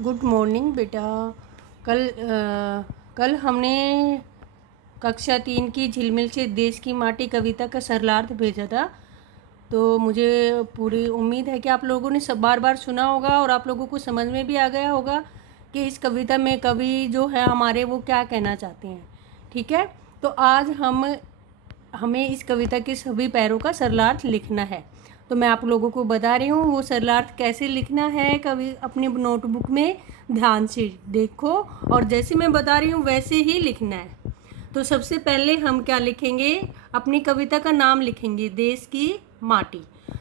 Good morning बेटा। कल हमने कक्षा 3 की झिलमिल से देश की माटी कविता का सरलार्थ भेजा था। तो मुझे पूरी उम्मीद है कि आप लोगों ने सब बार बार सुना होगा और आप लोगों को समझ में भी आ गया होगा कि इस कविता में कवि जो है हमारे वो क्या कहना चाहते हैं। ठीक है, तो आज हमें इस कविता के सभी पैरों का सरलार्थ लिखना है। तो मैं आप लोगों को बता रही हूँ वो सरलार्थ कैसे लिखना है। कभी अपनी नोटबुक में ध्यान से देखो और जैसे मैं बता रही हूँ वैसे ही लिखना है। तो सबसे पहले हम क्या लिखेंगे, अपनी कविता का नाम लिखेंगे, देश की माटी।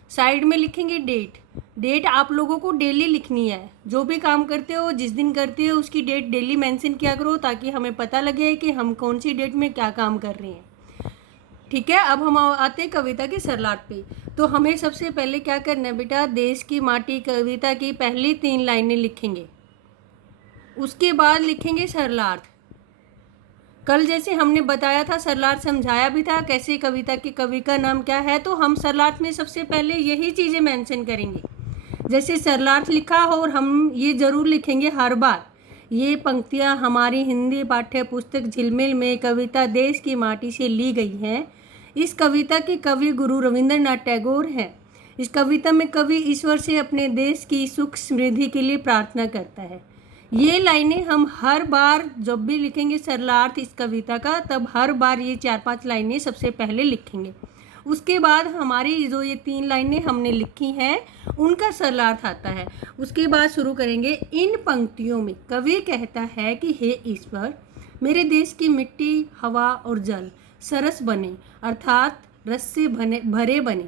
साइड में लिखेंगे डेट आप लोगों को डेली लिखनी है। जो भी काम करते हो, जिस दिन करते हो, उसकी डेट डेली मेंशन किया करो ताकि हमें पता लगे कि हम कौन सी डेट में क्या काम कर रहे हैं। ठीक है, अब हम आते हैं कविता के सरलार्थ पे। तो हमें सबसे पहले क्या करना है बेटा, देश की माटी कविता की पहली 3 लाइनें लिखेंगे, उसके बाद लिखेंगे सरलार्थ। कल जैसे हमने बताया था, सरलार्थ समझाया भी था कैसे कविता के कवि का नाम क्या है। तो हम सरलार्थ में सबसे पहले यही चीज़ें मेंशन करेंगे। जैसे सरलार्थ लिखा हो और हम ये ज़रूर लिखेंगे हर बार, ये पंक्तियाँ हमारी हिंदी पाठ्य पुस्तक झिलमिल में कविता देश की माटी से ली गई हैं। इस कविता के कवि गुरु रविंद्रनाथ टैगोर हैं। इस कविता में कवि ईश्वर से अपने देश की सुख समृद्धि के लिए प्रार्थना करता है। ये लाइनें हम हर बार जब भी लिखेंगे सरलार्थ इस कविता का, तब हर बार ये 4-5 लाइनें सबसे पहले लिखेंगे। उसके बाद हमारी जो ये 3 लाइनें हमने लिखी हैं उनका सरलार्थ आता है। उसके बाद शुरू करेंगे। इन पंक्तियों में कवि कहता है कि हे ईश्वर, मेरे देश की मिट्टी, हवा और जल सरस बने, अर्थात रस से भरे बने।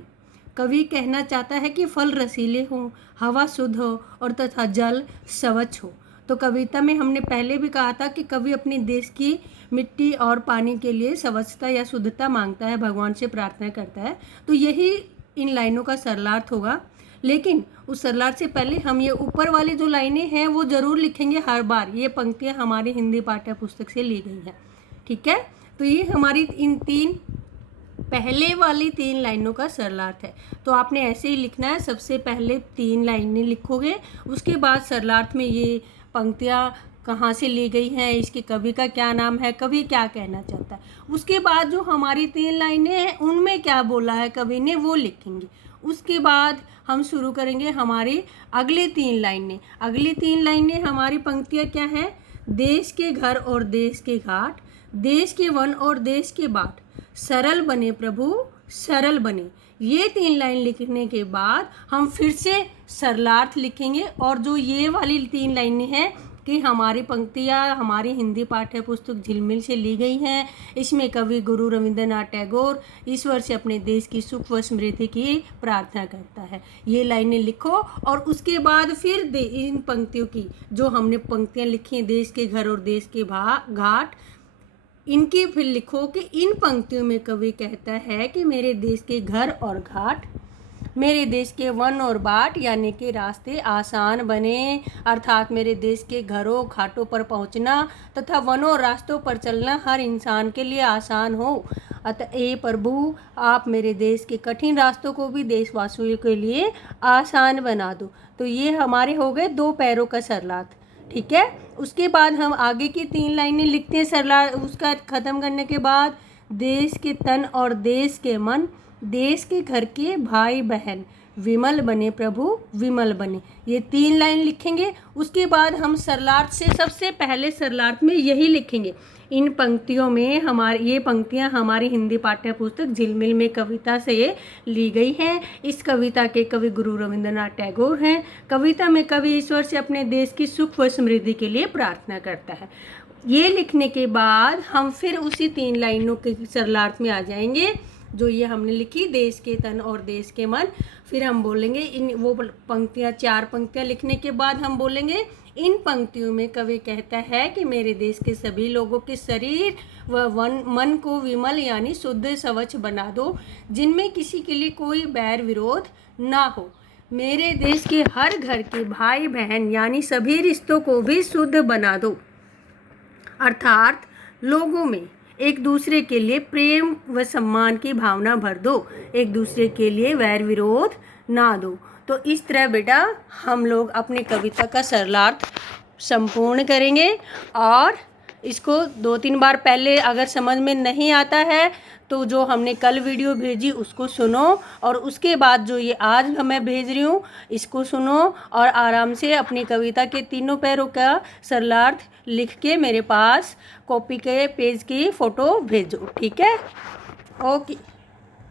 कवि कहना चाहता है कि फल रसीले हों, हवा शुद्ध हो और तथा जल स्वच्छ हो। तो कविता में हमने पहले भी कहा था कि कवि अपने देश की मिट्टी और पानी के लिए स्वच्छता या शुद्धता मांगता है, भगवान से प्रार्थना करता है। तो यही इन लाइनों का सरलार्थ होगा। लेकिन उस सरलार्थ से पहले हम ये ऊपर वाली जो लाइनें हैं वो ज़रूर लिखेंगे हर बार। ये पंक्तियाँ हमारी हिंदी पाठ्य पुस्तक से ली गई हैं। ठीक है, तो ये हमारी इन 3 पहले वाली 3 लाइनों का सरलार्थ है। तो आपने ऐसे ही लिखना है, सबसे पहले 3 लाइनें लिखोगे, उसके बाद सरलार्थ में ये पंक्तियाँ कहाँ से ली गई हैं, इसके कवि का क्या नाम है, कवि क्या कहना चाहता है। उसके बाद जो हमारी 3 लाइनें हैं उनमें क्या बोला है कवि ने वो लिखेंगे। उसके बाद हम शुरू करेंगे हमारी अगली 3 लाइनें। अगली 3 लाइनें हमारी पंक्तियाँ क्या हैं, देश के घर और देश के घाट, देश के वन और देश के बाट, सरल बने प्रभु सरल बने। ये 3 लाइन लिखने के बाद हम फिर से सरलार्थ लिखेंगे। और जो ये वाली 3 लाइनें हैं कि हमारी पंक्तियाँ हमारी हिंदी पाठ्य पुस्तक झिलमिल से ली गई हैं, इसमें कवि गुरु रविंद्रनाथ टैगोर ईश्वर से अपने देश की सुख व समृद्धि की प्रार्थना करता है। ये लाइनें लिखो और उसके बाद फिर इन पंक्तियों की जो हमने पंक्तियाँ लिखी हैं, देश के घर और देश के घाट, इनकी फिर लिखो कि इन पंक्तियों में कवि कहता है कि मेरे देश के घर और घाट, मेरे देश के वन और बाट यानी कि रास्ते आसान बने, अर्थात मेरे देश के घरों घाटों पर पहुंचना तथा वनों रास्तों पर चलना हर इंसान के लिए आसान हो। अतः ए प्रभु, आप मेरे देश के कठिन रास्तों को भी देशवासियों के लिए आसान बना दो। तो ये हमारे हो गए 2 पैरों का सरलार्थ। ठीक है, उसके बाद हम आगे की 3 लाइनें लिखते हैं सरलार्थ। उसका ख़त्म करने के बाद देश के तन और देश के मन, देश के घर के भाई बहन, विमल बने प्रभु विमल बने। ये 3 लाइन लिखेंगे। उसके बाद हम सरलार्थ से सबसे पहले सरलार्थ में यही लिखेंगे। इन पंक्तियों में ये पंक्तियाँ हमारी हिंदी पाठ्य पुस्तक झिलमिल में कविता से ली गई हैं। इस कविता के कवि गुरु रविंद्रनाथ टैगोर हैं। कविता में कवि ईश्वर से अपने देश की सुख व समृद्धि के लिए प्रार्थना करता है। ये लिखने के बाद हम फिर उसी 3 लाइनों के सरलार्थ में आ जाएंगे जो ये हमने लिखी, देश के तन और देश के मन। फिर हम बोलेंगे इन वो पंक्तियाँ 4 पंक्तियाँ लिखने के बाद हम बोलेंगे इन पंक्तियों में कवि कहता है कि मेरे देश के सभी लोगों के शरीर व मन को विमल यानी शुद्ध स्वच्छ बना दो, जिनमें किसी के लिए कोई बैर विरोध ना हो। मेरे देश के हर घर के भाई बहन यानी सभी रिश्तों को भी शुद्ध बना दो, अर्थात लोगों में एक दूसरे के लिए प्रेम व सम्मान की भावना भर दो, एक दूसरे के लिए वैर विरोध ना दो। तो इस तरह बेटा हम लोग अपने कविता का सरलार्थ संपूर्ण करेंगे और इसको 2-3 बार पहले अगर समझ में नहीं आता है तो जो हमने कल वीडियो भेजी उसको सुनो और उसके बाद जो ये आज मैं भेज रही हूँ इसको सुनो और आराम से अपनी कविता के तीनों पैरों का सरलार्थ लिख के मेरे पास कॉपी के पेज की फ़ोटो भेजो। ठीक है, ओके।